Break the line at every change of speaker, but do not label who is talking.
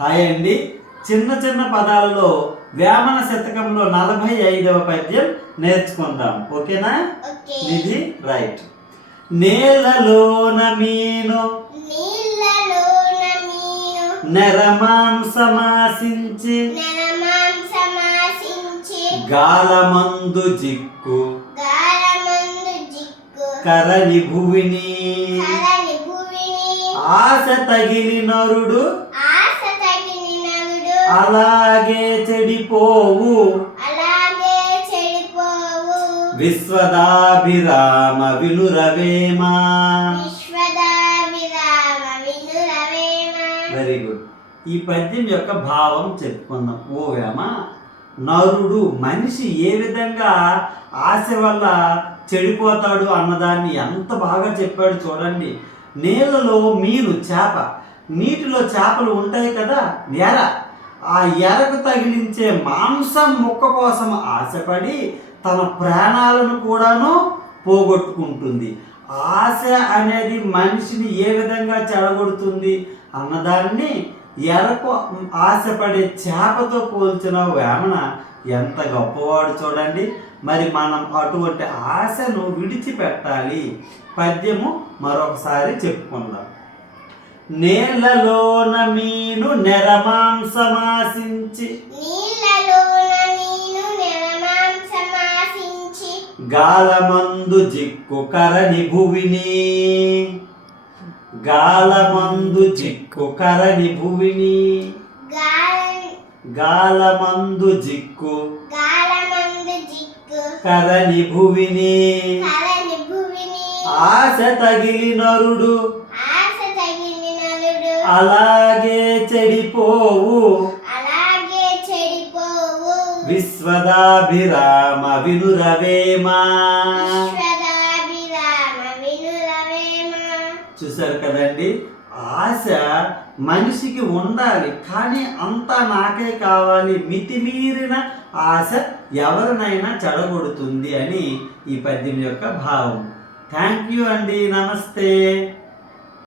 Hi అండి. చిన్న చిన్న పదాలలో వేమన శతకంలో నలభై ఐదవ పద్యం నేర్చుకుందాం. ఓకేనా?
ఓకే.
ఇది రైట్. నేలలోన మీను నెరమాంసమాసించి గాలమందు జిక్కు కరని భువిని ఆశ తగిలి నరుడు అలాగే చెడిపోవు.
అలాగే చెడిపోవు.
విశ్వదాభిరామ వినురవేమా?
విశ్వదాభిరామ వినురవేమ?
వెరీ గుడ్ ఈ పద్యం యొక్క భావం చెప్పుకుందాం. ఓ వేమ? నరుడు మనిషి ఏ విధంగా ఆశ వల్ల చెడిపోతాడు అన్నదాన్ని ఎంత బాగా చెప్పాడు చూడండి. నీళ్ళలో మీను చేప నీటిలో చేపలు ఉంటాయి కదా ఎర ఆ ఎరకు తగిలించే మాంసం ముక్క కోసం ఆశపడి తన ప్రాణాలను కూడాను పోగొట్టుకుంటుంది. ఆశ అనేది మనిషిని ఏ విధంగా చెడగొడుతుంది అన్నదాన్ని ఎరకు ఆశపడే చేపతో పోల్చిన వేమన ఎంత గొప్పవాడు చూడండి. మరి మనం అటువంటి ఆశను విడిచిపెట్టాలి. పద్యము మరొకసారి చెప్పుకుందాం. నేలలోన మీను నెరమాంసమాసించి.
నీళ్ళలోన నీను నిరమాంసమాసించి.
గాలమందు జిక్కు కరని భువిని. గాలమందు జిక్కు కరని భువిని.
గాల
గాలమందు జిక్కు
గాలమందు జిక్కు
కరని భువిని.
కలని భూమిని
ఆశ తగిలి నరుడు అలాగే చెడిపోవు.
అలాగే చెడిపోవు.
విశ్వదాభిరామ వినురవేమా?
విశ్వదాభిరామ వినురవేమ?
చూశారు కదండి? ఆశ మనిషికి ఉండాలి కానీ అంతా నాకే కావాలి మితిమీరిన ఆశ ఎవరినైనా చెడగొడుతుంది అని ఈ పద్యం యొక్క భావం. థ్యాంక్ యూ అండి నమస్తే.